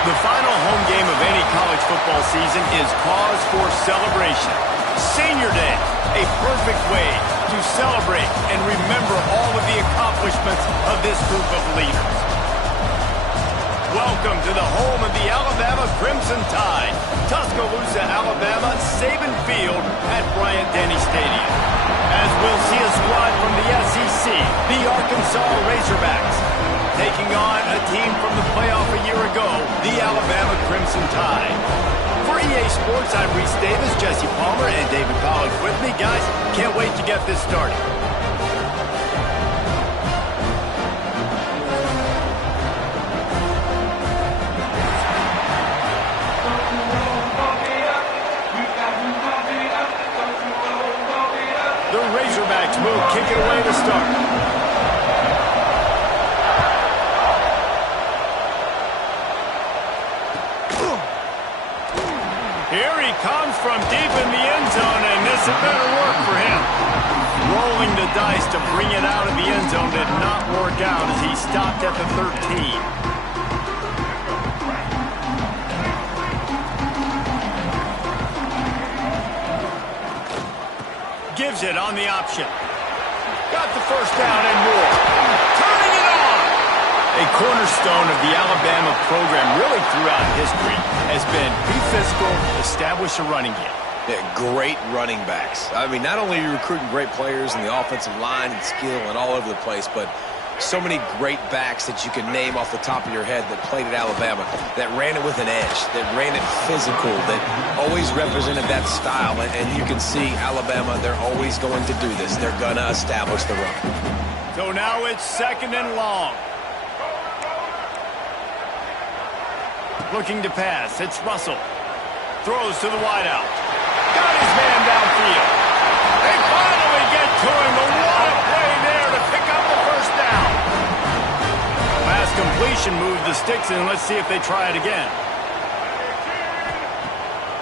The final home game of any college football season is cause for celebration. Senior Day, a perfect way to celebrate and remember all of the accomplishments of this group of leaders. Welcome to the home of the Alabama Crimson Tide, Tuscaloosa, Alabama, Saban Field at Bryant-Denny Stadium. As we'll see a squad from the SEC, the Arkansas Razorbacks, taking on a team from the playoff a year ago, the Alabama Crimson Tide. For EA Sports, I'm Reese Davis, Jesse Palmer, and David Pollack with me. Guys, can't wait to get this started. The Razorbacks will kick it away to start. Here he comes from deep in the end zone, and this had better work for him. Rolling the dice to bring it out of the end zone did not work out as he stopped at the 13. Gives it on the option. Got the first down and more. Turning it on! A cornerstone of the Alabama program really throughout history has been be physical, establish a running game. Yeah, great running backs. I mean, not only are you recruiting great players in the offensive line and skill and all over the place, but so many great backs that you can name off the top of your head that played at Alabama, that ran it with an edge, that ran it physical, that always represented that style. And you can see Alabama, they're always going to do this. They're going to establish the run. So now it's 2nd and long. Looking to pass. It's Russell. Throws to the wideout. Got his man downfield. They finally get to him. But what a play there to pick up the first down. Pass completion moved the sticks in. Let's see if they try it again.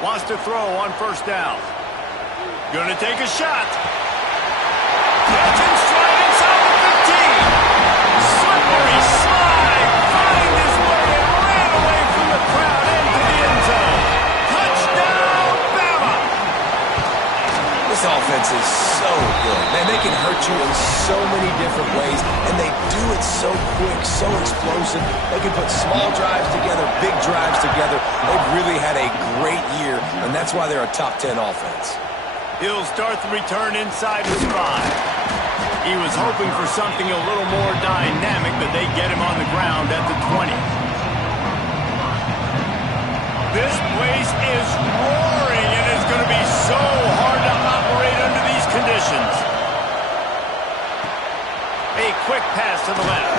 Wants to throw on first down. Gonna take a shot. Catch and stride inside the 15. Slippery slide. Find his way and ran away from the crowd into the end zone. Touchdown, Bama! This offense is so good. Man, they can hurt you in so many different ways, and they do it so quick, so explosive. They can put small drives together, big drives together. They've really had a great year, and that's why they're a top 10 offense. He'll start the return inside his 5. He was hoping for something a little more dynamic, but they get him on the ground at the 20. This place is roaring, and it's going to be so hard to operate under these conditions. A quick pass to the left.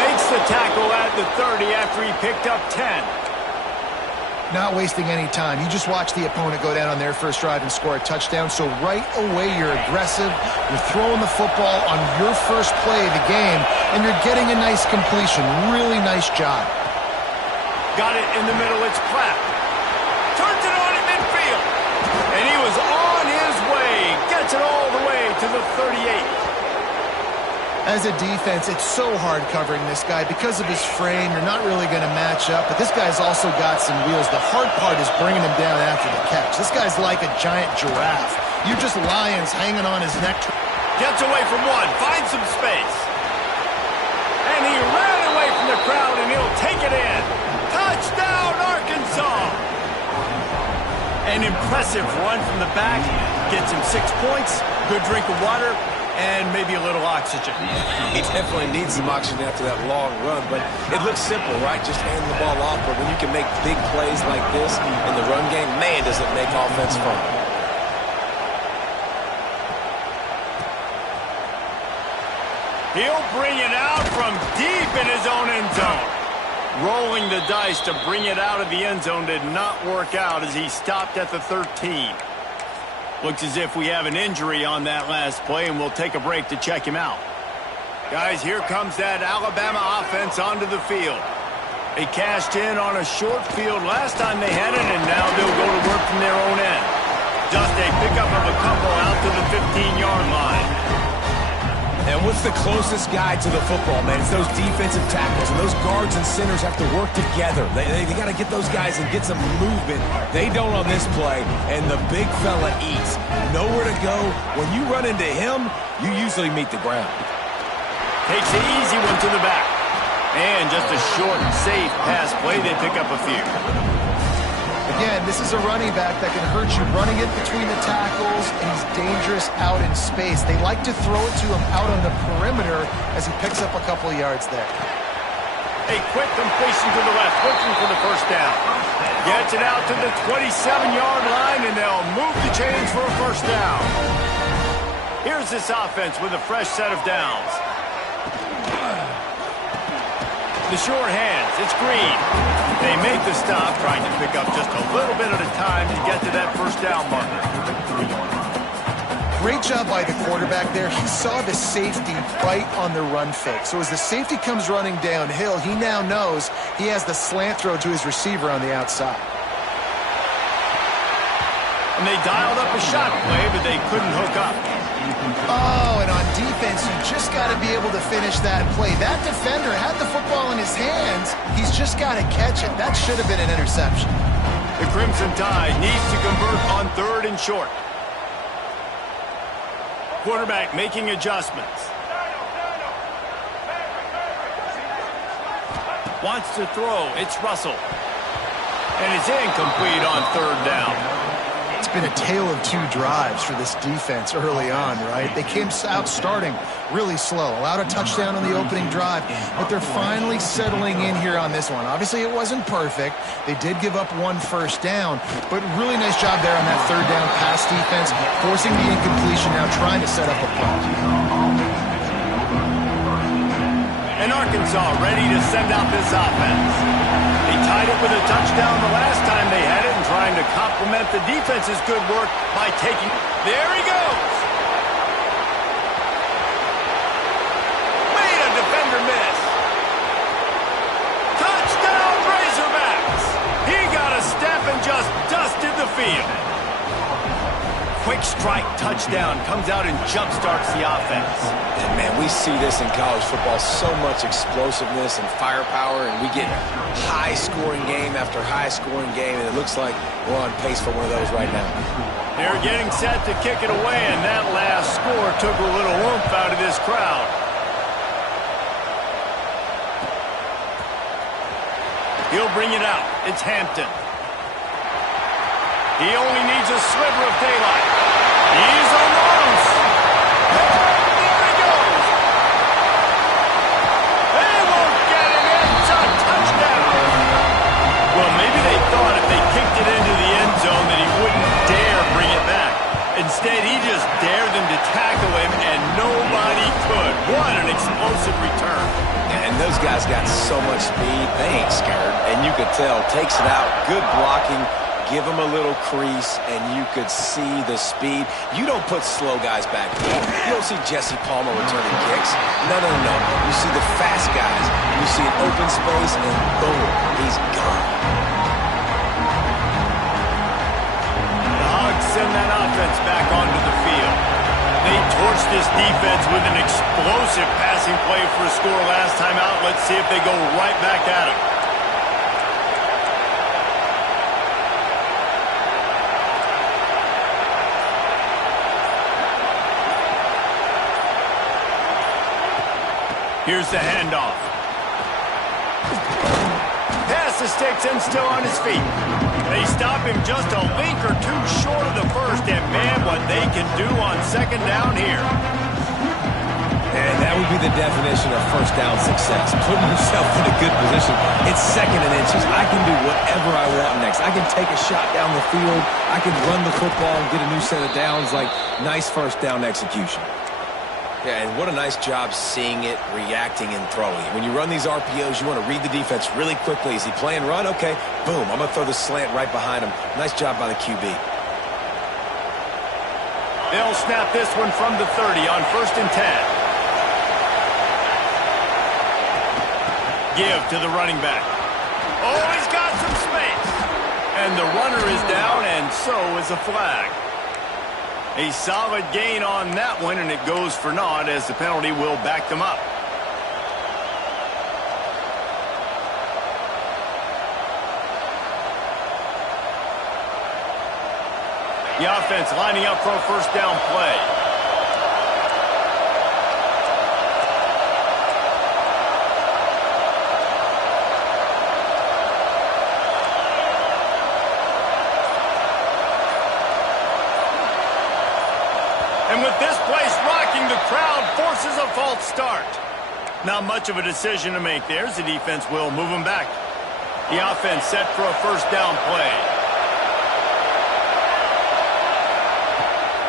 Makes the tackle at the 30 after he picked up 10. Not wasting any time. You just watch the opponent go down on their first drive and score a touchdown. So right away, you're aggressive. You're throwing the football on your first play of the game, and you're getting a nice completion. Really nice job. Got it in the middle. It's Platt. Turns it on in midfield. And he was on his way. Gets it all the way to the 38. As a defense, it's so hard covering this guy. Because of his frame, you're not really going to match up. But this guy's also got some wheels. The hard part is bringing him down after the catch. This guy's like a giant giraffe. You're just lions hanging on his neck. Gets away from one. Finds some space. And he ran away from the crowd, and he'll take it in. Touchdown, Arkansas! An impressive run from the back. Gets him 6 points. Good drink of water. And maybe a little oxygen. He definitely needs some oxygen after that long run, but it looks simple, right? Just hand the ball off, but when you can make big plays like this in the run game, man, does it make offense fun. He'll bring it out from deep in his own end zone. Rolling the dice to bring it out of the end zone did not work out as he stopped at the 13. Looks as if we have an injury on that last play, and we'll take a break to check him out. Guys, here comes that Alabama offense onto the field. They cashed in on a short field last time they had it, and now they'll go to work from their own end. Just a pickup of a couple out to the 15-yard line. And what's the closest guy to the football, man? It's those defensive tackles, and those guards and centers have to work together. They got to get those guys and get some movement. They don't on this play, and the big fella eats. Nowhere to go. When you run into him, you usually meet the ground. Takes the easy one to the back. And just a short, safe pass play. They pick up a few. Again, this is a running back that can hurt you running it between the tackles, and he's dangerous out in space. They like to throw it to him out on the perimeter as he picks up a couple of yards there. A quick completion to the left, looking for the first down. Gets it out to the 27-yard line, and they'll move the chains for a first down. Here's this offense with a fresh set of downs. The short hands, it's Green. They make the stop, trying to pick up just a little bit at a time to get to that first down marker. Great job by the quarterback there. He saw the safety right on the run fake. So as the safety comes running downhill, he now knows he has the slant throw to his receiver on the outside. And they dialed up a shot play, but they couldn't hook up. Oh, and on defense, you just got to be able to finish that play. That defender had the football in his hands. He's just got to catch it. That should have been an interception. The Crimson Tide needs to convert on 3rd and short. Quarterback making adjustments. Wants to throw. It's Russell. And it's incomplete on 3rd down. It's been a tale of two drives for this defense early on, right? They came out starting really slow, allowed a touchdown on the opening drive, but they're finally settling in here on this one. Obviously, it wasn't perfect. They did give up 1 first down, but really nice job there on that 3rd down pass defense, forcing the incompletion, now trying to set up a punt. And Arkansas ready to send out this offense. They tied it with a touchdown the last time they had it, and trying to complement the defense's good work by taking... There he goes! Made a defender miss. Touchdown Razorbacks! He got a step and just dusted the field. Quick strike touchdown comes out and jump-starts the offense. And, man, we see this in college football, so much explosiveness and firepower, and we get high-scoring game after high-scoring game, and it looks like we're on pace for one of those right now. They're getting set to kick it away, and that last score took a little oomph out of this crowd. He'll bring it out. It's Hampton. He only needs a sliver of daylight. He's almost. There he goes. They won't get him. It's a touchdown. Well, maybe they thought if they kicked it into the end zone that he wouldn't dare bring it back. Instead, he just dared them to tackle him, and nobody could. What an explosive return. And those guys got so much speed, they ain't scared. And you could tell, takes it out, good blocking. Give him a little crease, and you could see the speed. You don't put slow guys back there. You don't see Jesse Palmer returning kicks. No. You see the fast guys. You see an open space, and boom, he's gone. The Hogs send that offense back onto the field. They torched this defense with an explosive passing play for a score last time out. Let's see if they go right back at him. Here's the handoff. Pass the sticks and still on his feet. They stop him just a link or two short of the first, and man, what they can do on 2nd down here. And that would be the definition of first down success, putting yourself in a good position. It's 2nd and inches. I can do whatever I want next. I can take a shot down the field. I can run the football and get a new set of downs. Like, nice first down execution. Yeah, and what a nice job seeing it, reacting, and throwing it. When you run these RPOs, you want to read the defense really quickly. Is he playing run? Okay, boom, I'm going to throw the slant right behind him. Nice job by the QB. They'll snap this one from the 30 on 1st and 10. Give to the running back. Oh, he's got some space. And the runner is down, and so is a flag. A solid gain on that one, and it goes for naught as the penalty will back them up. The offense lining up for a first down play. And with this place rocking, the crowd forces a false start. Not much of a decision to make there as the defense will move them back. The offense set for a first down play.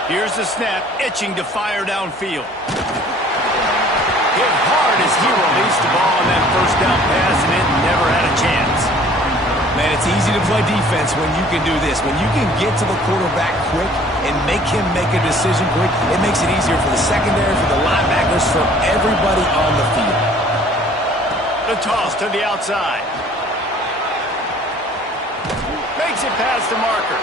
Here's the snap, itching to fire downfield. Hit hard as he released the ball on that first down pass, and it never had a chance. Man, it's easy to play defense when you can do this. When you can get to the quarterback quick and make him make a decision quick, it makes it easier for the secondary, for the linebackers, for everybody on the field. The toss to the outside. Makes it past the marker.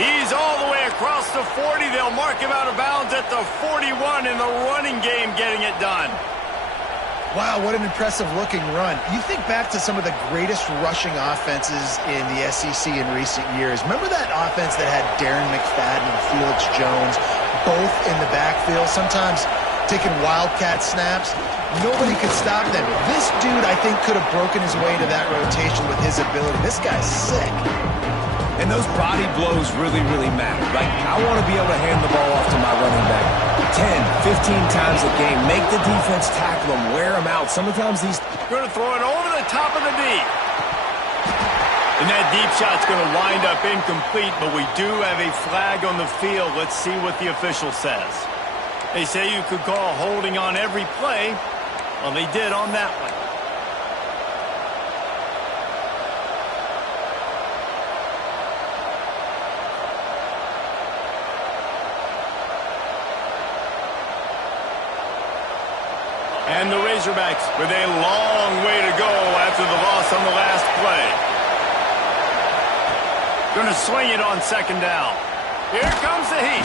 He's all the way across the 40. They'll mark him out of bounds at the 41 in the running game, getting it done. Wow, what an impressive-looking run. You think back to some of the greatest rushing offenses in the SEC in recent years. Remember that offense that had Darren McFadden and Felix Jones both in the backfield, sometimes taking wildcat snaps? Nobody could stop them. This dude, I think, could have broken his way into that rotation with his ability. This guy's sick. And those body blows really, really matter. Like, I want to be able to hand the ball off to my running back 10, 15 times a game. Make the defense tackle him, wear him out. Sometimes these... Going to throw it over the top of the deep. And that deep shot's going to wind up incomplete, but we do have a flag on the field. Let's see what the official says. They say you could call holding on every play. Well, they did on that one. And the Razorbacks with a long way to go after the loss on the last play. Going to swing it on second down. Here comes the heat.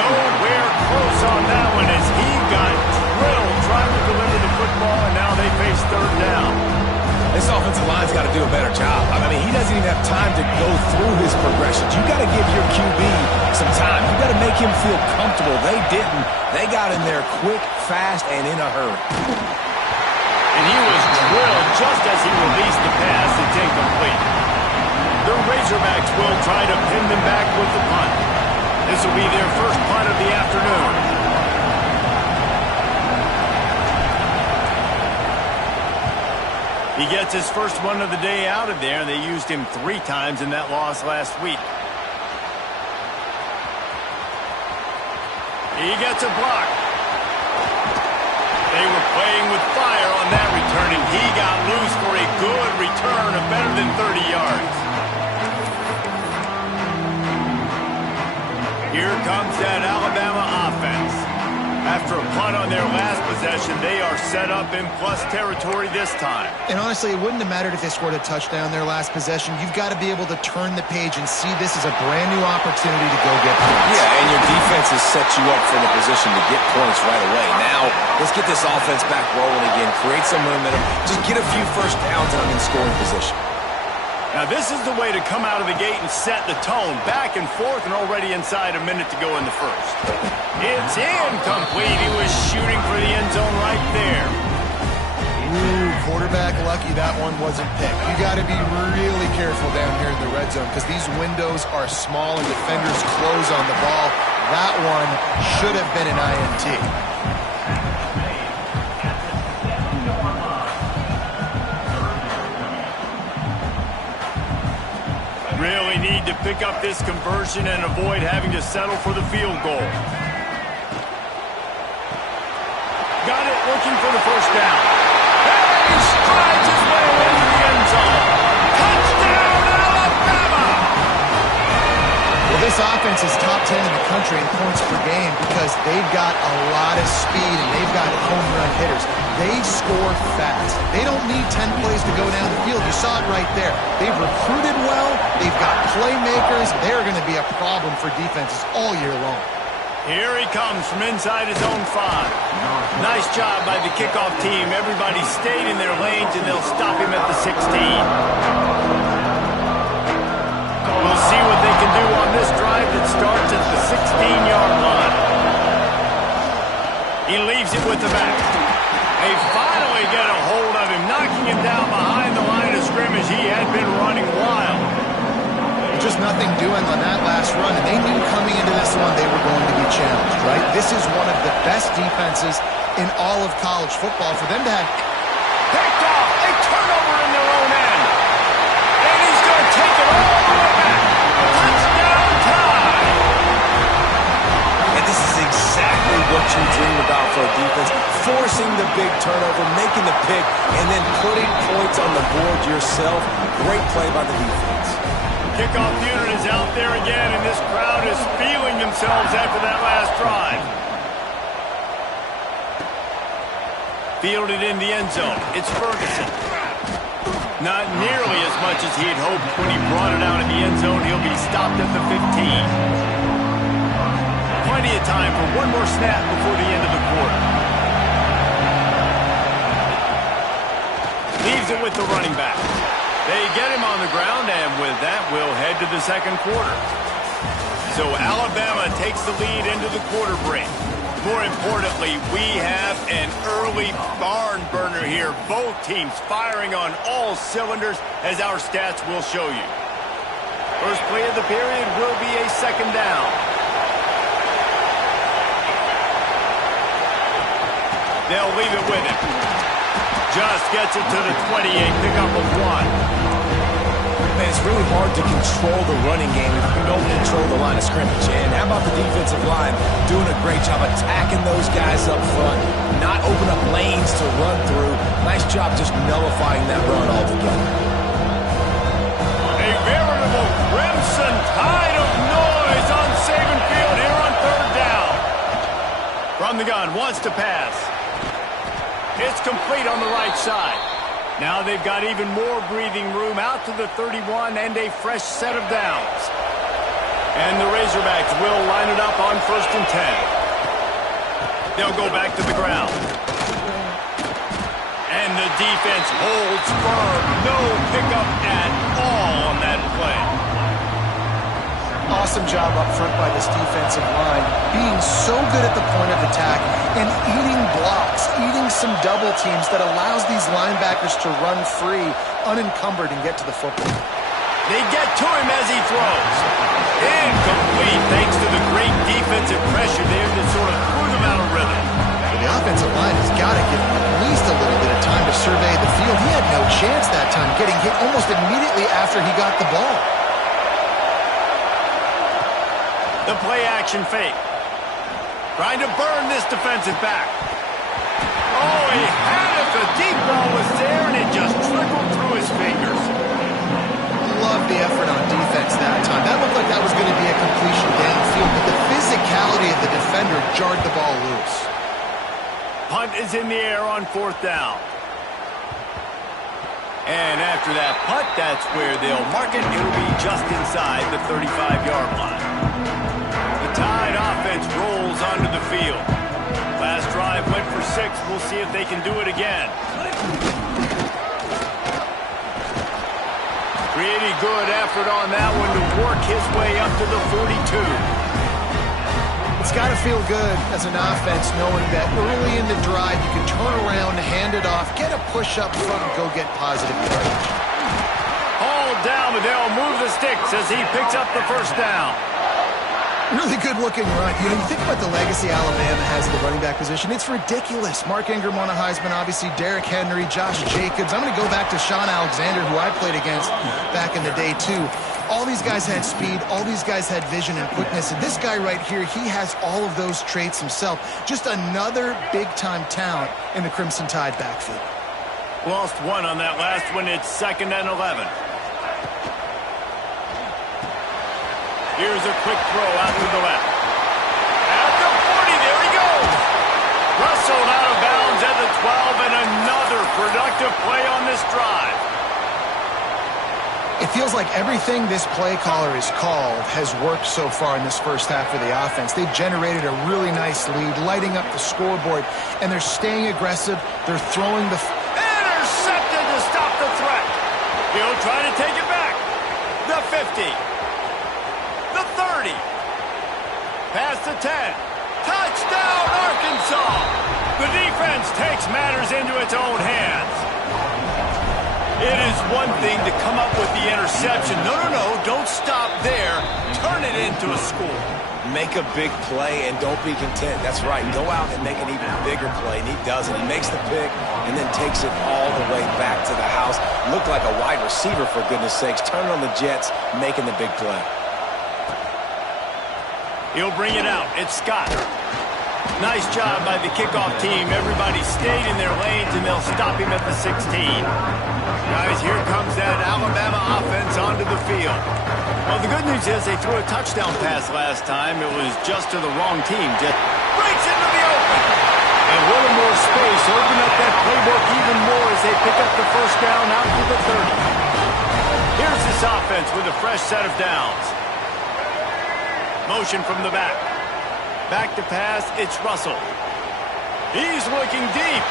Nowhere close on that one as he got drilled trying to deliver the football, and now they face third down. This offensive line's got to do a better job. I mean, he doesn't even have time to go through his progressions. You got to give your QB some time. You got to make him feel comfortable. They didn't. They got in there quick, fast, and in a hurry. And he was drilled just as he released the pass. It's incomplete. The Razorbacks will try to pin them back with the punt. This will be their first punt of the afternoon. He gets his first one of the day out of there. They used him 3 times in that loss last week. He gets a block. They were playing with fire on that return, and he got loose for a good return of better than 30 yards. Here comes that Alabama offense. After a punt on their last possession, they are set up in plus territory this time. And honestly, it wouldn't have mattered if they scored a touchdown their last possession. You've got to be able to turn the page and see this as a brand new opportunity to go get points. Yeah, and your defense has set you up for the position to get points right away. Now, let's get this offense back rolling again, create some momentum, just get a few first downs and I'm in scoring position. Now, this is the way to come out of the gate and set the tone. Back and forth and already inside a minute to go in the first. It's incomplete. He was shooting for the end zone right there. Ooh, quarterback lucky that one wasn't picked. You got to be really careful down here in the red zone because these windows are small and defenders close on the ball. That one should have been an INT. Really need to pick up this conversion and avoid having to settle for the field goal. Got it, looking for the first down. He strides his way into the end zone. Touchdown, Alabama! Well, this offense defense is top 10 in the country in points per game because they've got a lot of speed and they've got home run hitters. They score fast. They don't need 10 plays to go down the field. You saw it right there. They've recruited well. They've got playmakers. They're going to be a problem for defenses all year long. Here he comes from inside his own 5. Nice job by the kickoff team. Everybody stayed in their lanes, and they'll stop him at the 16. We'll see what they can do on this drive that starts at the 16-yard line. He leaves it with the back. They finally get a hold of him, knocking him down behind the line of scrimmage. He had been running wild. Just nothing doing on that last run, and they knew coming into this one they were going to be challenged, right? This is one of the best defenses in all of college football. For them to have picked off, a turnover in their own end. And he's going to take it all the way back. Touchdown tie. And this is exactly what you dream about for a defense. Forcing the big turnover, making the pick, and then putting points on the board yourself. Great play by the defense. Kickoff unit is out there again, and this crowd is feeling themselves after that last drive. Fielded in the end zone. It's Ferguson. Not nearly as much as he had hoped when he brought it out in the end zone. He'll be stopped at the 15. Plenty of time for one more snap before the end of the quarter. Leaves it with the running back. They get him on the ground, and with that, we'll head to the second quarter. So Alabama takes the lead into the quarter break. More importantly, we have an early barn burner here. Both teams firing on all cylinders, as our stats will show you. First play of the period will be a second down. They'll leave it with him. Just gets it to the 28, pickup of 1. Man, it's really hard to control the running game if you don't control the line of scrimmage. And how about the defensive line doing a great job attacking those guys up front, not open up lanes to run through. Nice job just nullifying that run altogether. A veritable crimson tide of noise on Saban Field here on third down. From the gun, wants to pass. It's complete on the right side. Now they've got even more breathing room out to the 31 and a fresh set of downs. And the Razorbacks will line it up on 1st and 10. They'll go back to the ground. And the defense holds firm. No pickup at all on that play. Awesome job up front by this defensive line, being so good at the point of attack and eating blocks, eating some double teams that allows these linebackers to run free, unencumbered, and get to the football. They get to him as he throws. Incomplete, thanks to the great defensive pressure there that sort of threw them out of rhythm. The offensive line has got to give him at least a little bit of time to survey the field. He had no chance that time, getting hit almost immediately after he got the ball. The play-action fake. Trying to burn this defensive back. Oh, he had it. The deep ball was there, and it just trickled through his fingers. Love the effort on defense that time. That looked like that was going to be a completion downfield, but the physicality of the defender jarred the ball loose. Punt is in the air on 4th down. And after that punt, that's where they'll mark it. It'll be just inside the 35-yard line. The Tide offense rolls onto the field. Last drive went for 6. We'll see if they can do it again. Pretty good effort on that one to work his way up to the 42. It's got to feel good as an offense knowing that early in the drive you can turn around, hand it off, get a push up front, and go get positive yardage. Hauled down, but they'll move the sticks as he picks up the first down. Really good-looking run. You know, you think about the legacy Alabama has at the running back position. It's ridiculous. Mark Ingram won a Heisman, obviously. Derrick Henry, Josh Jacobs. I'm going to go back to Sean Alexander, who I played against back in the day, too. All these guys had speed. All these guys had vision and quickness. And this guy right here, he has all of those traits himself. Just another big-time talent in the Crimson Tide backfield. Lost one on that last one. It's 2nd and 11. Here's a quick throw out to the left. At the 40, there he goes. Wrestled out of bounds at the 12, and another productive play on this drive. It feels like everything this play caller has called has worked so far in this first half of the offense. They've generated a really nice lead, lighting up the scoreboard, and they're staying aggressive. They're throwing the... Intercepted to stop the threat. He'll try to take it back. The 50. The 30. Past the 10. Touchdown, Arkansas. The defense takes matters into its own hands. It is one thing to come up with the interception. No, don't stop there. Turn it into a score. Make a big play and don't be content. That's right. Go out and make an even bigger play, and he does it. He makes the pick and then takes it all the way back to the house. Looked like a wide receiver, for goodness sakes. Turn on the Jets, making the big play. He'll bring it out. It's Scott. Nice job by the kickoff team. Everybody stayed in their lanes, and they'll stop him at the 16. Guys, here comes that Alabama offense onto the field. Well, the good news is they threw a touchdown pass last time. It was just to the wrong team. Just breaks into the open. And a little more space. Open up that playbook even more as they pick up the first down out to the 30. Here's this offense with a fresh set of downs. Motion from the back. Back to pass, it's Russell. He's looking deep.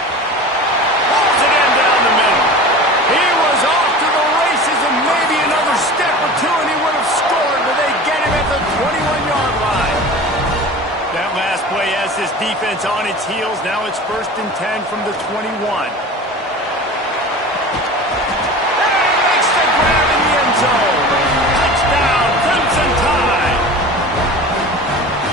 Pulls it in down the middle. He was off to the races and maybe another step or two and he would have scored, but they get him at the 21-yard line. That last play has this defense on its heels. Now it's 1st and 10 from the 21. And he makes the grab in the end zone. Touchdown, Crimson Tide.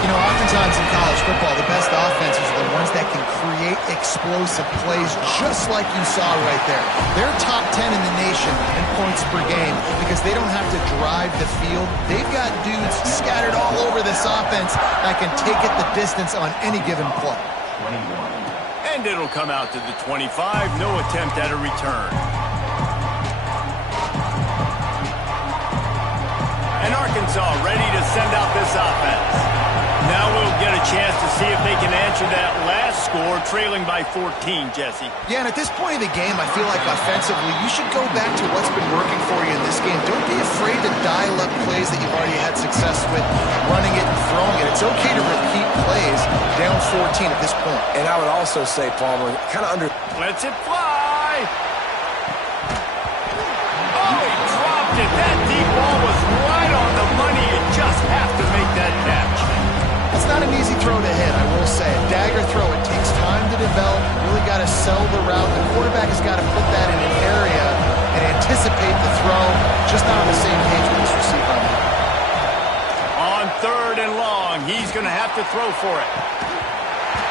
You know, oftentimes in college football, the best offenses are the ones that can create explosive plays just like you saw right there. They're top 10 in the nation in points per game because they don't have to drive the field. They've got dudes scattered all over this offense that can take it the distance on any given play. And it'll come out to the 25. No attempt at a return. And Arkansas ready to send out this offense. Now we'll get a chance to see if they can answer that last score, trailing by 14, Jesse. Yeah, and at this point of the game, I feel like offensively, you should go back to what's been working for you in this game. Don't be afraid to dial up plays that you've already had success with, running it and throwing it. It's okay to repeat plays down 14 at this point. And I would also say, Palmer, kind of under... Lets it fly. Oh, he dropped it. That deep ball was right on the money. You just have to make that catch. It's not an easy throw to hit, I will say. A dagger throw, it takes time to develop. You really got to sell the route. The quarterback has got to put that in an area and anticipate the throw. Just not on the same page with this receiver. On 3rd and long, he's going to have to throw for it.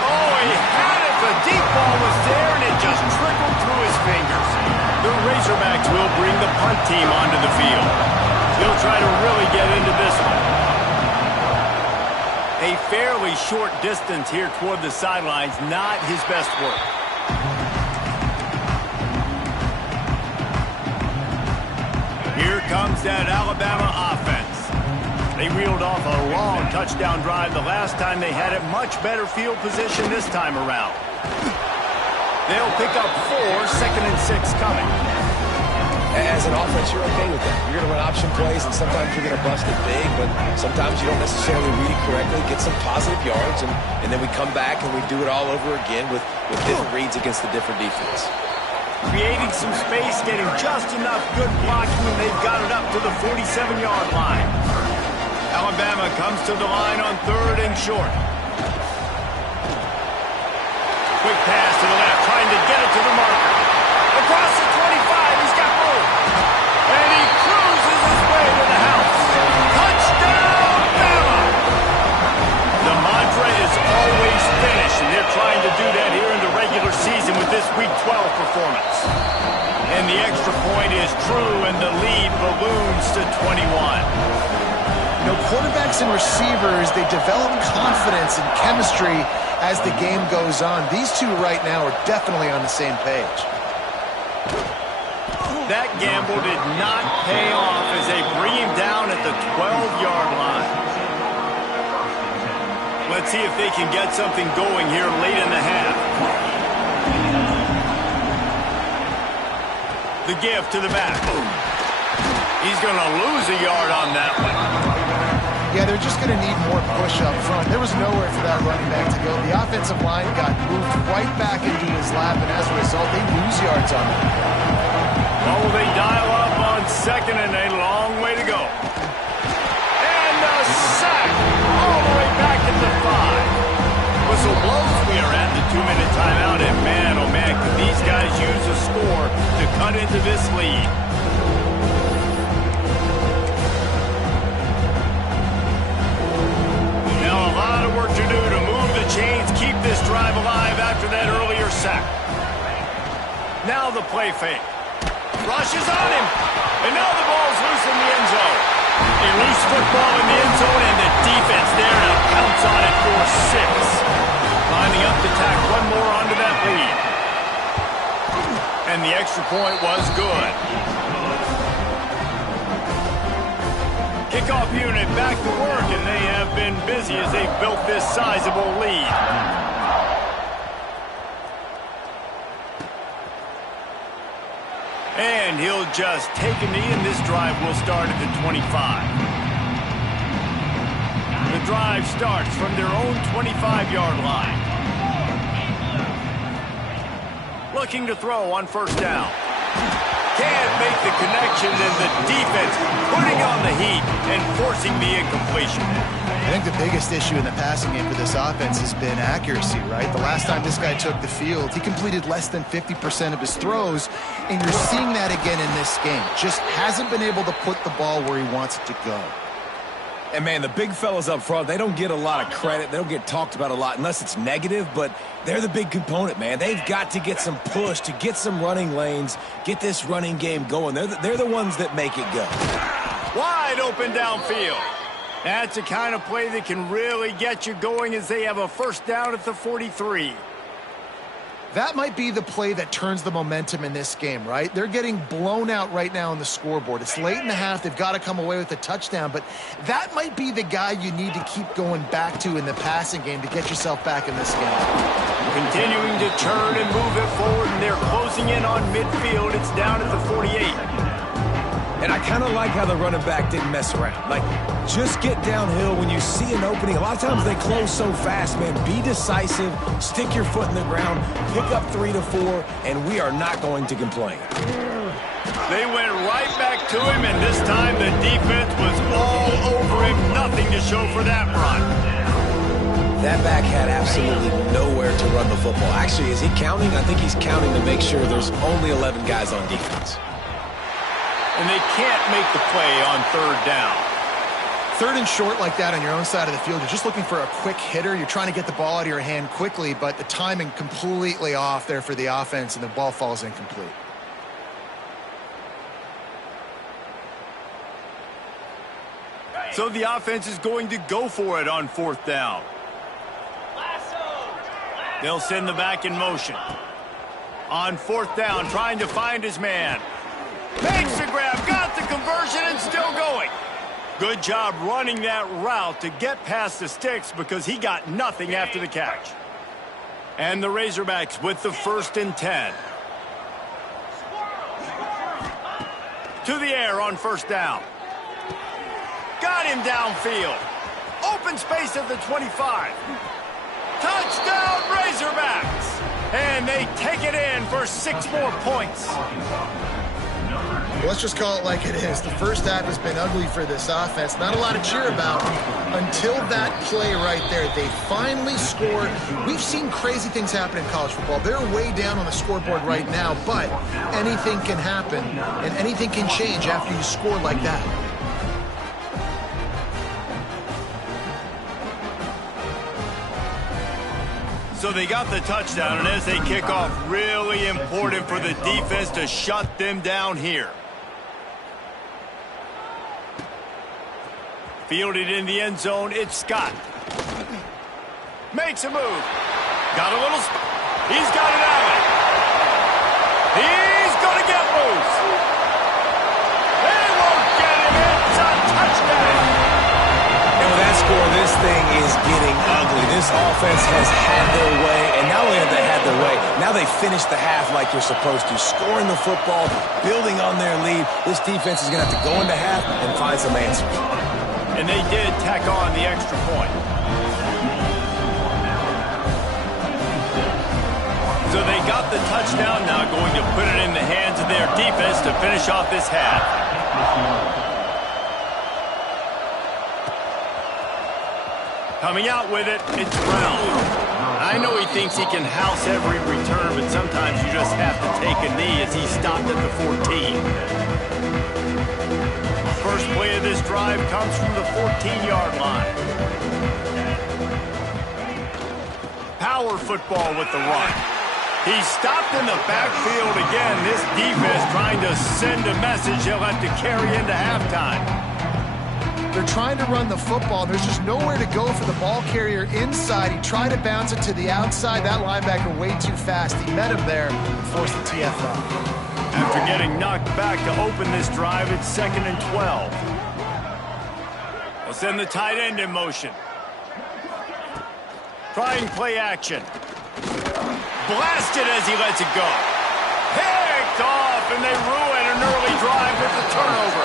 Oh, he had it. The deep ball was there, and it just trickled through his fingers. The Razorbacks will bring the punt team onto the field. He'll try to really get into this one. A fairly short distance here toward the sidelines, not his best work. Here comes that Alabama offense. They reeled off a long touchdown drive the last time they had it. Much better field position this time around. They'll pick up 4, 2nd and 6 coming. As an offense, you're okay with that. You're going to run option plays, and sometimes you're going to bust it big, but sometimes you don't necessarily read it correctly, get some positive yards, and then we come back and we do it all over again with different reads against the different defense. Creating some space, getting just enough good blocking, and they've got it up to the 47-yard line. Alabama comes to the line on 3rd and short. Quick pass to the left, trying to get it to the marker. Across the 25, he's got room. And he cruises his way to the house. Touchdown, Bama! The mantra is always finish, and they're trying to do that here in the regular season with this Week 12 performance. And the extra point is true, and the lead balloons to 21. You know, quarterbacks and receivers, they develop confidence and chemistry as the game goes on. These two right now are definitely on the same page. That gamble did not pay off as they bring him down at the 12-yard line. Let's see if they can get something going here late in the half. The give to the back. He's going to lose a yard on that one. Yeah, they're just going to need more push up front. There was nowhere for that running back to go. The offensive line got moved right back into his lap, and as a result, they lose yards on him. Well, will they dial up on second and a long way to go? And a sack all the way back at the 5. Whistle blows. We are at the 2-minute timeout, and man, oh man, could these guys use a score to cut into this lead. Now a lot of work to do to move the chains, keep this drive alive after that earlier sack. Now the play fake. Rushes on him. And now the ball's loose in the end zone. A loose football in the end zone, and the defense there to pounce on it for 6. Lining up to tack one more onto that lead. And the extra point was good. Kickoff unit back to work, and they have been busy as they've built this sizable lead. And he'll just take a knee, and this drive will start at the 25. The drive starts from their own 25-yard line. Looking to throw on first down. Can't make the connection, and the defense putting on the heat and forcing the incompletion. I think the biggest issue in the passing game for this offense has been accuracy, right? The last time this guy took the field, he completed less than 50% of his throws, and you're seeing that again in this game. Just hasn't been able to put the ball where he wants it to go. And, man, the big fellas up front, they don't get a lot of credit. They don't get talked about a lot unless it's negative, but they're the big component, man. They've got to get some push, to get some running lanes, get this running game going. They're the ones that make it go. Wide open downfield. That's the kind of play that can really get you going as they have a first down at the 43. That might be the play that turns the momentum in this game, right? They're getting blown out right now on the scoreboard. It's late in the half. They've got to come away with a touchdown, but that might be the guy you need to keep going back to in the passing game to get yourself back in this game. Continuing to turn and move it forward, and they're closing in on midfield. It's down at the 48. And I kind of like how the running back didn't mess around. Like, just get downhill when you see an opening. A lot of times they close so fast, man. Be decisive, stick your foot in the ground, pick up 3 to 4, and we are not going to complain. They went right back to him, and this time the defense was all over him. Nothing to show for that run. That back had absolutely nowhere to run the football. Actually, is he counting? I think he's counting to make sure there's only 11 guys on defense. And they can't make the play on third down. Third and short like that on your own side of the field, you're just looking for a quick hitter. You're trying to get the ball out of your hand quickly, but the timing completely off there for the offense, and the ball falls incomplete. So the offense is going to go for it on fourth down. They'll send the back in motion. On fourth down, trying to find his man. Makes the grab, got the conversion, and still going. Good job running that route to get past the sticks because he got nothing after the catch. And the Razorbacks with the 1st and 10. To the air on first down. Got him downfield. Open space at the 25. Touchdown, Razorbacks! And they take it in for 6 more points. Let's just call it like it is. The first half has been ugly for this offense. Not a lot to cheer about until that play right there. They finally scored. We've seen crazy things happen in college football. They're way down on the scoreboard right now, but anything can happen, and anything can change after you score like that. So they got the touchdown, and as they kick off, really important for the defense to shut them down here. Fielded in the end zone, it's Scott. Makes a move. Got a little he's got it out. He's going to get loose. They won't get him. It's a touchdown. And with that score, this thing is getting ugly. This offense has had their way, and not only have they had their way, now they finished the half like you're supposed to, scoring the football, building on their lead. This defense is going to have to go into half and find some answers. And they did tack on the extra point. So they got the touchdown, now going to put it in the hands of their defense to finish off this half. Coming out with it, it's Brown. I know he thinks he can house every return, but sometimes you just have to take a knee as he stopped at the 14. First play of this drive comes from the 14-yard line. Power football with the run. He's stopped in the backfield again. This defense trying to send a message he'll have to carry into halftime. They're trying to run the football. There's just nowhere to go for the ball carrier inside. He tried to bounce it to the outside. That linebacker way too fast. He met him there and forced the TFL. After getting knocked back to open this drive, it's 2nd and 12. They'll send the tight end in motion. Trying play action. Blasted as he lets it go. Picked off, and they ruin an early drive with the turnover.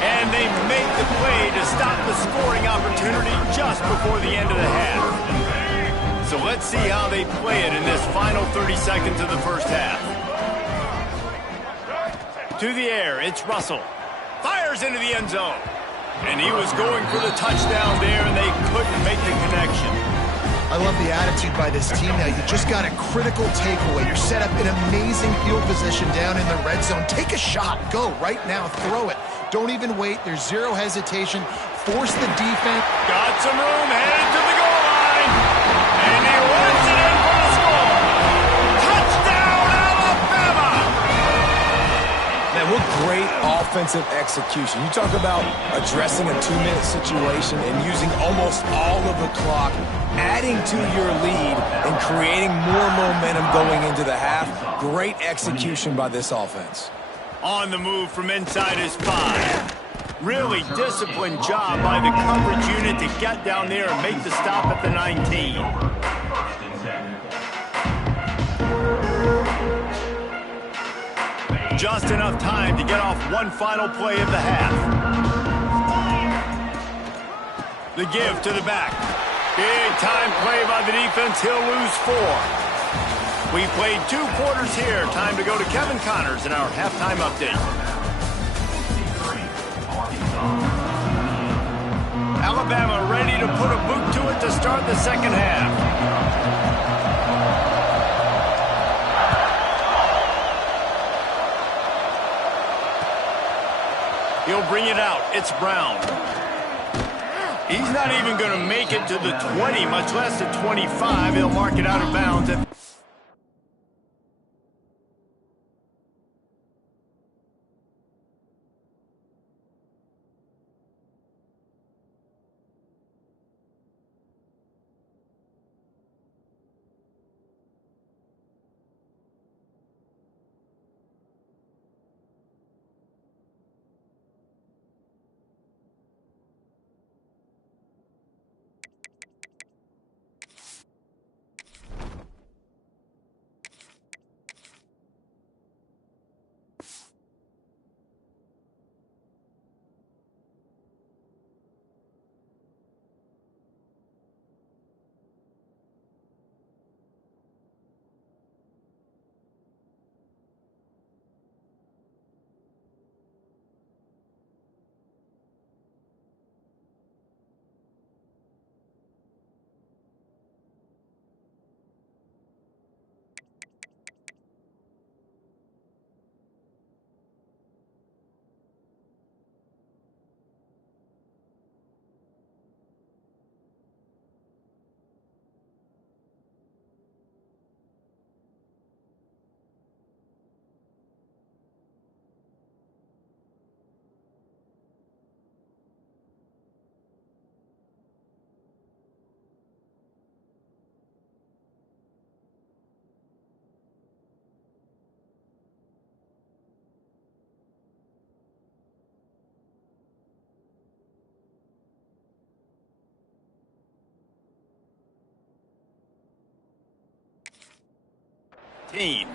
And they make the play to stop the scoring opportunity just before the end of the half. So let's see how they play it in this final 30 seconds of the first half. To the air, it's Russell. Fires into the end zone. And he was going for the touchdown there, and they couldn't make the connection. I love the attitude by this team now. You just got a critical takeaway. You're set up in amazing field position down in the red zone. Take a shot. Go right now. Throw it. Don't even wait. There's zero hesitation. Force the defense. Got some room. Headed to the goal line. And he runs it in for the score. Touchdown, Alabama! Man, what great offensive execution. You talk about addressing a 2-minute situation and using almost all of the clock, adding to your lead and creating more momentum going into the half. Great execution by this offense. On the move from inside his 5. Really disciplined job by the coverage unit to get down there and make the stop at the 19. Just enough time to get off one final play of the half. The give to the back. Big time play by the defense. He'll lose 4. We played 2 quarters here. Time to go to Kevin Connors in our halftime update. Alabama ready to put a boot to it to start the second half. He'll bring it out. It's Brown. He's not even going to make it to the 20, much less the 25. He'll mark it out of bounds at 15.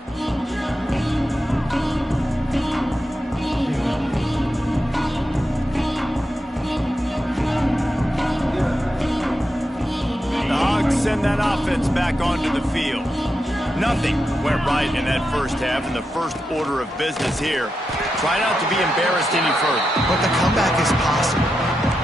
The Hogs send that offense back onto the field. Nothing went right in that first half, and the first order of business here. Try not to be embarrassed any further. But the comeback is possible.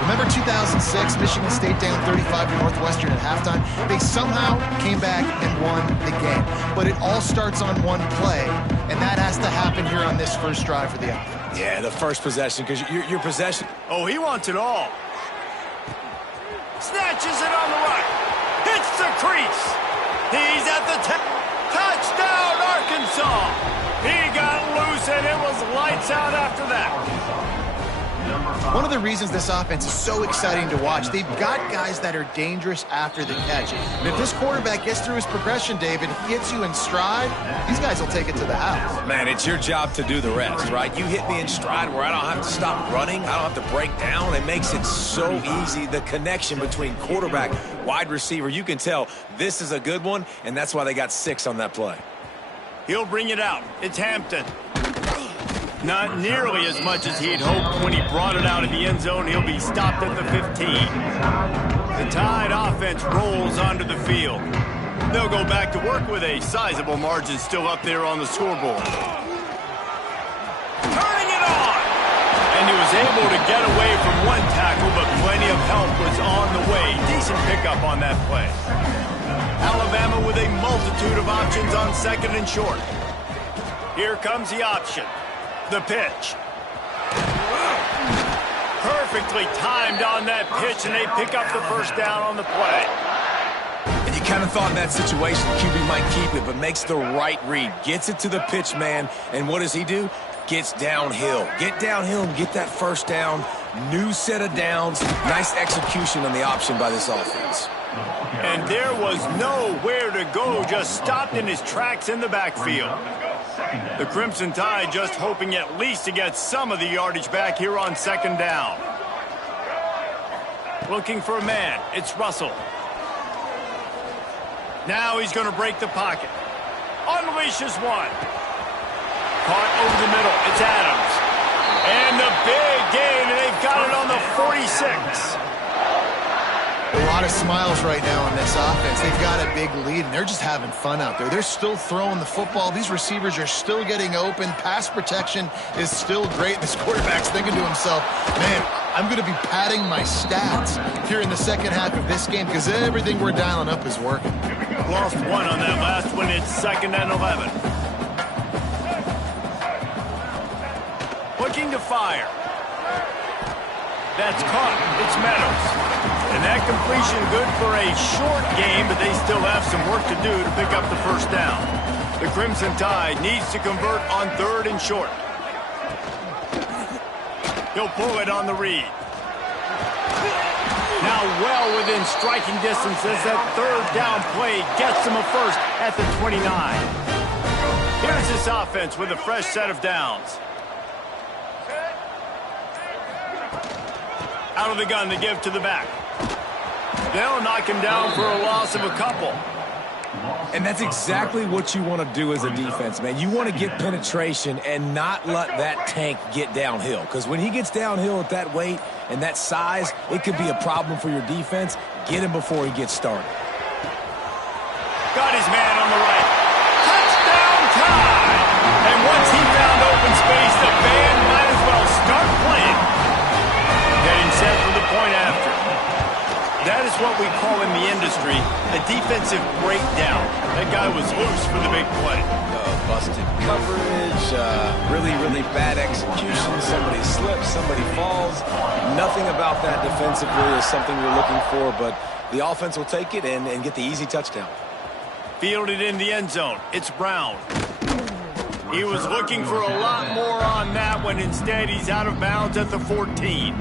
Remember 2006, Michigan State down 35 to Northwestern at halftime? They somehow came back and won the game. But it all starts on one play, and that has to happen here on this first drive for the offense. Yeah, the first possession, because your possession. Oh, he wants it all. Snatches it on the right. Hits the crease. He's at the touchdown, Arkansas. He got loose, and it was lights out after that. One of the reasons this offense is so exciting to watch, they've got guys that are dangerous after the catch. And if this quarterback gets through his progression, David, hits you in stride, these guys will take it to the house. Man, it's your job to do the rest, right? You hit me in stride where I don't have to stop running. I don't have to break down. It makes it so easy. The connection between quarterback, wide receiver, you can tell this is a good one, and that's why they got 6 on that play. He'll bring it out. It's Hampton. Not nearly as much as he'd hoped when he brought it out of the end zone. He'll be stopped at the 15. The Tide offense rolls onto the field. They'll go back to work with a sizable margin still up there on the scoreboard. Turning it on! And he was able to get away from one tackle, but plenty of help was on the way. Decent pickup on that play. Alabama with a multitude of options on second and short. Here comes the option. The pitch. Perfectly timed on that pitch, and they pick up the first down on the play. And you kind of thought in that situation QB might keep it, but makes the right read. Gets it to the pitch man, and what does he do? Gets downhill. Get downhill and get that first down. New set of downs. Nice execution on the option by this offense. And there was nowhere to go, just stopped in his tracks in the backfield. The Crimson Tide just hoping at least to get some of the yardage back here on second down. Looking for a man. It's Russell. Now he's going to break the pocket. Unleashes one. Caught over the middle. It's Adams. And the big gain, and they've got it on the 46. A lot of smiles right now on this offense. They've got a big lead, and they're just having fun out there. They're still throwing the football. These receivers are still getting open. Pass protection is still great. This quarterback's thinking to himself, man, I'm going to be padding my stats here in the second half of this game because everything we're dialing up is working. Lost one on that last one. It's 2nd and 11. Looking to fire. That's caught. It's Meadows. And that completion good for a short game, but they still have some work to do to pick up the first down. The Crimson Tide needs to convert on 3rd and short. He'll pull it on the read. Now well within striking distance as that 3rd down play gets him a first at the 29. Here's this offense with a fresh set of downs. Out of the gun to give to the back. They'll knock him down for a loss of a couple. And that's exactly what you want to do as a defense, man. You want to get penetration and not let that tank get downhill. Because when he gets downhill at that weight and that size, it could be a problem for your defense. Get him before he gets started. Got his man on the right. Touchdown time! And once he found open space, the band might as well start playing. Getting set for the point after. That is what we call in the industry a defensive breakdown. That guy was loose for the big play. Busted coverage, really, really bad execution. Somebody slips, somebody falls. Nothing about that defensively is something you're looking for, but the offense will take it and get the easy touchdown. Fielded in the end zone. It's Brown. He was looking for a lot more on that one. Instead, he's out of bounds at the 14.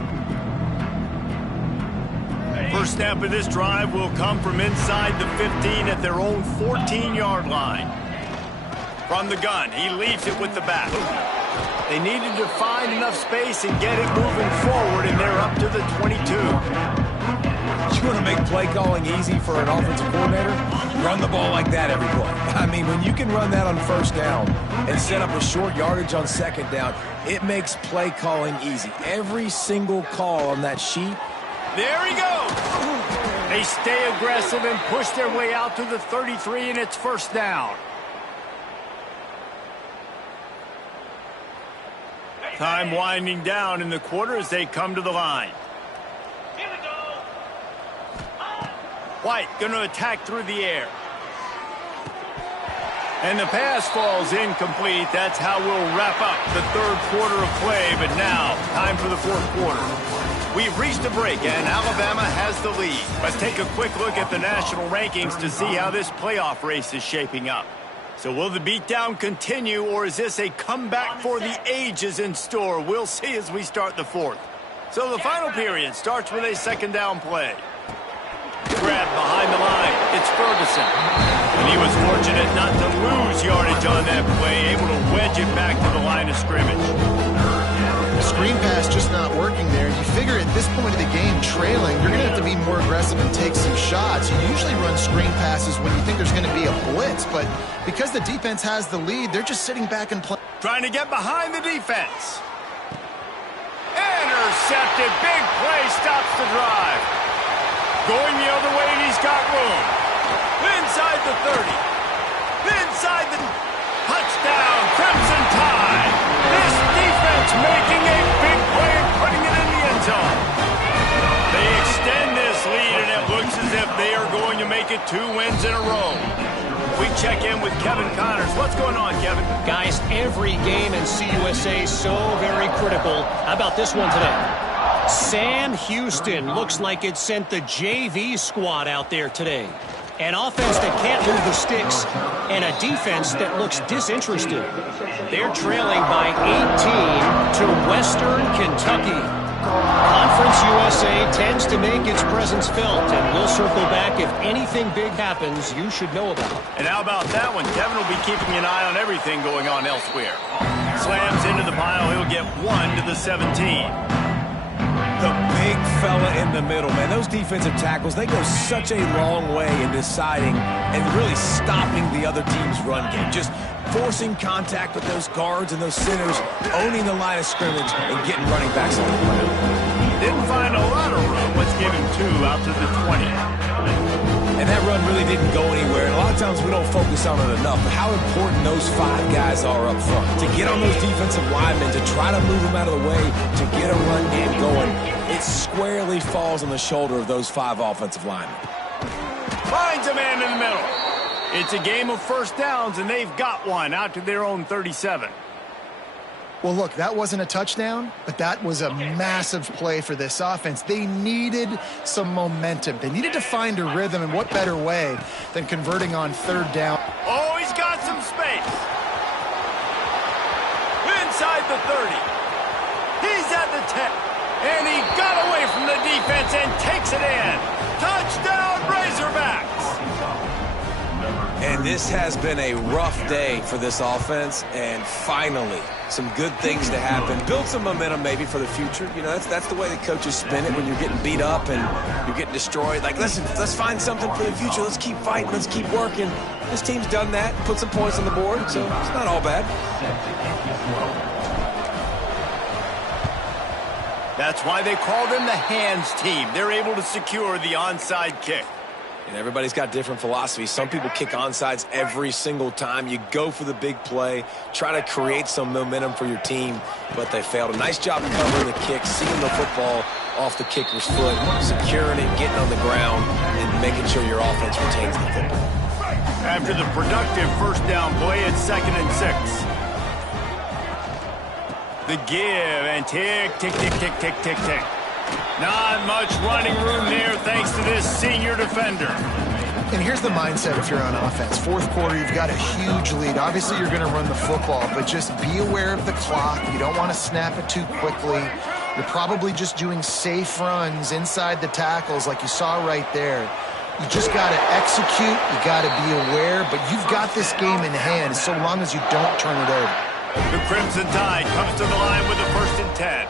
First snap of this drive will come from inside the 15 at their own 14-yard line. From the gun, he leaves it with the back. They needed to find enough space and get it moving forward, and they're up to the 22. You want to make play calling easy for an offensive coordinator? Run the ball like that every play. I mean, when you can run that on first down and set up a short yardage on second down, it makes play calling easy. Every single call on that sheet. There he goes. They stay aggressive and push their way out to the 33, and it's first down. Time winding down in the quarter as they come to the line. White going to attack through the air. And the pass falls incomplete. That's how we'll wrap up the third quarter of play. But now, time for the fourth quarter. We've reached a break, and Alabama has the lead. Let's take a quick look at the national rankings to see how this playoff race is shaping up. So will the beatdown continue, or is this a comeback for the ages in store? We'll see as we start the fourth. So the final period starts with a second down play. Grab behind the line. It's Ferguson. And he was fortunate not to lose yardage on that play, able to wedge it back to the line of scrimmage. The screen pass just not working there. You figure at this point of the game, trailing, you're going to have to be more aggressive and take some shots. You usually run screen passes when you think there's going to be a blitz, but because the defense has the lead, they're just sitting back and playing. Trying to get behind the defense. Intercepted. Big play stops the drive. Going the other way, and he's got room. Inside the 30. Inside the touchdown. Crimson Tide. This defense making a big play and putting it in the end zone. They extend this lead, and it looks as if they are going to make it 2 wins in a row. We check in with Kevin Connors. What's going on, Kevin? Guys, every game in CUSA is so very critical. How about this one today? Sam Houston looks like it sent the JV squad out there today. An offense that can't move the sticks and a defense that looks disinterested. They're trailing by 18 to Western Kentucky. Conference USA tends to make its presence felt, and we'll circle back if anything big happens you should know about. And how about that one? Kevin will be keeping an eye on everything going on elsewhere. Slams into the pile. He'll get 1 to the 17. The big fella in the middle, man. Those defensive tackles, they go such a long way in deciding and really stopping the other team's run game. Just forcing contact with those guards and those centers, owning the line of scrimmage, and getting running backs on the ground. Didn't find a lot of room. Let's give him 2 out to the 20. And that run really didn't go anywhere. And a lot of times we don't focus on it enough. But how important those 5 guys are up front. To get on those defensive linemen, to try to move them out of the way, to get a run game going, it squarely falls on the shoulder of those 5 offensive linemen. Finds a man in the middle. It's a game of first downs, and they've got one out to their own 37. Well, look, that wasn't a touchdown, but that was a massive play for this offense. They needed some momentum. They needed to find a rhythm, and what better way than converting on third down. Oh, he's got some space. Inside the 30. He's at the 10. And he got away from the defense and takes it in. Touchdown, Razorbacks. And this has been a rough day for this offense, and finally, some good things to happen. Build some momentum maybe for the future. You know, that's the way the coaches spin it when you're getting beat up and you're getting destroyed. Like, listen, let's find something for the future. Let's keep fighting. Let's keep working. This team's done that, put some points on the board, so it's not all bad. That's why they call them the hands team. They're able to secure the onside kick. And everybody's got different philosophies. Some people kick onsides every single time. You go for the big play, try to create some momentum for your team, but they failed. A nice job covering the kick, seeing the football off the kicker's foot, securing it, getting on the ground, and making sure your offense retains the football. After the productive first down play, it's 2nd and 6. The give, and tick, tick, tick, tick, tick, tick, tick. Not much running room there thanks to this senior defender. And here's the mindset if you're on offense. Fourth quarter, you've got a huge lead. Obviously, you're going to run the football, but just be aware of the clock. You don't want to snap it too quickly. You're probably just doing safe runs inside the tackles like you saw right there. You just got to execute. You got to be aware, but you've got this game in hand so long as you don't turn it over. The Crimson Tide comes to the line with a 1st and 10.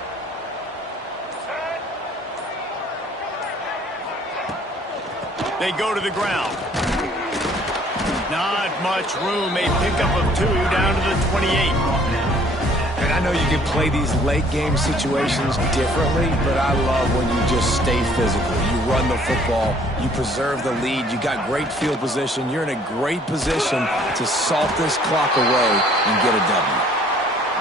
They go to the ground. Not much room. A pickup of 2 down to the 28. And I know you can play these late game situations differently, but I love when you just stay physical. You run the football, you preserve the lead, you got great field position, you're in a great position to salt this clock away and get a W.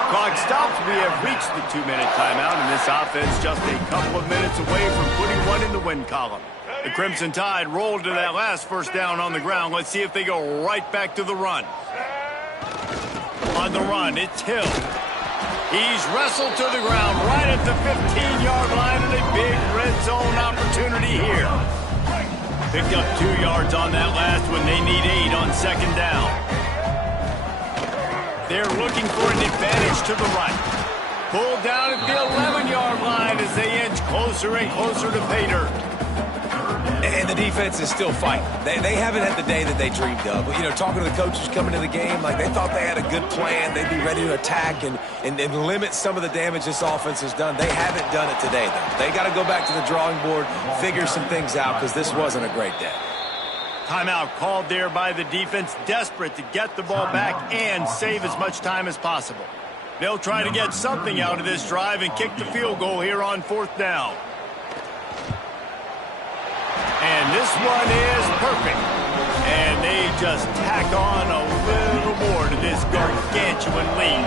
Clock stops. We have reached the 2-minute timeout, and this offense just a couple of minutes away from putting one in the win column. The Crimson Tide rolled to that last first down on the ground. Let's see if they go right back to the run. On the run, it's Hill. He's wrestled to the ground right at the 15-yard line, and a big red zone opportunity here. Picked up 2 yards on that last one. They need 8 on second down. They're looking for an advantage to the right. Pulled down at the 11-yard line as they inch closer and closer to pay dirt. And the defense is still fighting. They haven't had the day that they dreamed of. You know, talking to the coaches coming to the game, like they thought they had a good plan. They'd be ready to attack and limit some of the damage this offense has done. They haven't done it today, though. They got to go back to the drawing board, figure some things out, because this wasn't a great day. Timeout called there by the defense, desperate to get the ball back and save as much time as possible. They'll try to get something out of this drive and kick the field goal here on 4th down. And this one is perfect. And they just tack on a little more to this gargantuan lead.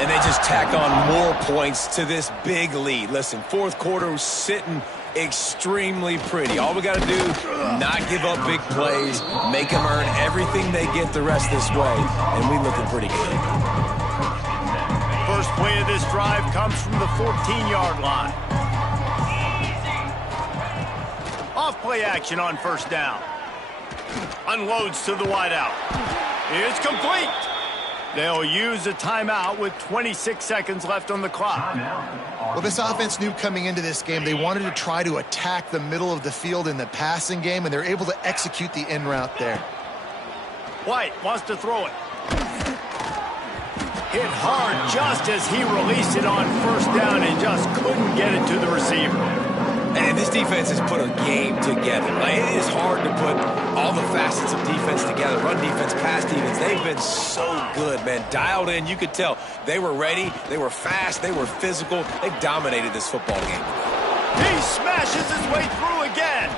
And they just tack on more points to this big lead. Listen, 4th quarter was sitting extremely pretty. All we got to do, not give up big plays, make them earn everything they get the rest this way, and we looking pretty good. First play of this drive comes from the 14-yard line. Off play action on 1st down. Unloads to the wideout. It's complete. They'll use a timeout with 26 seconds left on the clock. Well, this offense knew coming into this game they wanted to try to attack the middle of the field in the passing game, and they're able to execute the in route there. White wants to throw it. Hit hard just as he released it on 1st down and just couldn't get it to the receiver. And this defense has put a game together. Like, it is hard to put all the facets of defense together. Run defense, pass defense. They've been so good, man. Dialed in. You could tell they were ready. They were fast. They were physical. They dominated this football game. He smashes his way through again.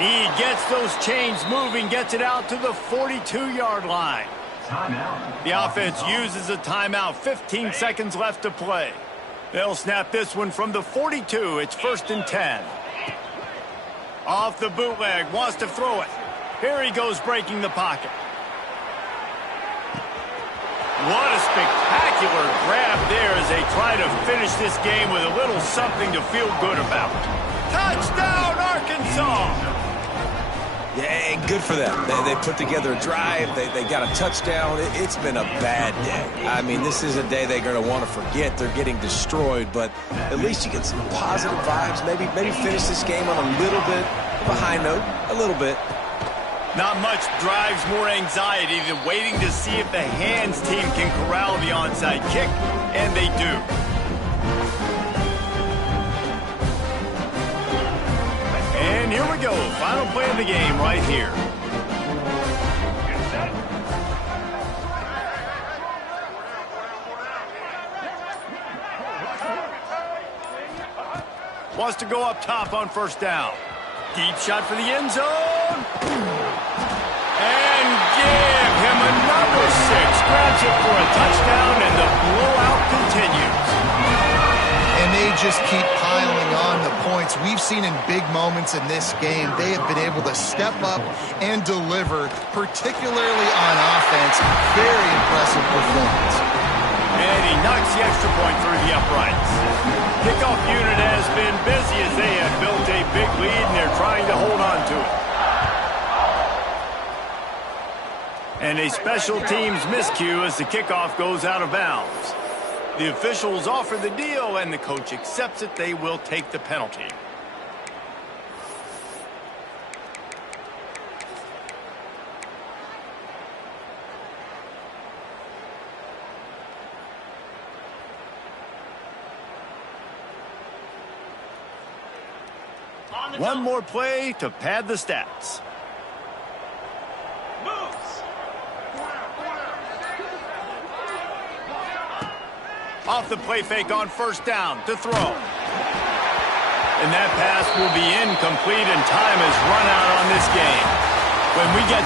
He gets those chains moving, gets it out to the 42-yard line. The offense uses a timeout. 15 seconds left to play. They'll snap this one from the 42. It's 1st and 10. Off the bootleg, wants to throw it. Here he goes breaking the pocket. What a spectacular grab there as they try to finish this game with a little something to feel good about. Touchdown, Arkansas! Yeah, and good for them. They put together a drive. They got a touchdown. It's been a bad day. I mean, this is a day they're going to want to forget. They're getting destroyed, but at least you get some positive vibes. Maybe finish this game on a little bit of a high note, a little bit. Not much drives more anxiety than waiting to see if the hands team can corral the onside kick, and they do. And here we go, final play of the game right here. Wants to go up top on 1st down. Deep shot for the end zone. And give him another 6. Grabs it for a touchdown, and the blowout continues. And they just keep piling on the points. We've seen in big moments in this game, they have been able to step up and deliver, particularly on offense. Very impressive performance. And he knocks the extra point through the uprights. Kickoff unit has been busy as they have built a big lead, and they're trying to hold on to it. And a special teams miscue as the kickoff goes out of bounds. The officials offer the deal, and the coach accepts it. They will take the penalty. One more play to pad the stats. Off the play fake on first down to throw. And that pass will be incomplete, and time has run out on this game. When we get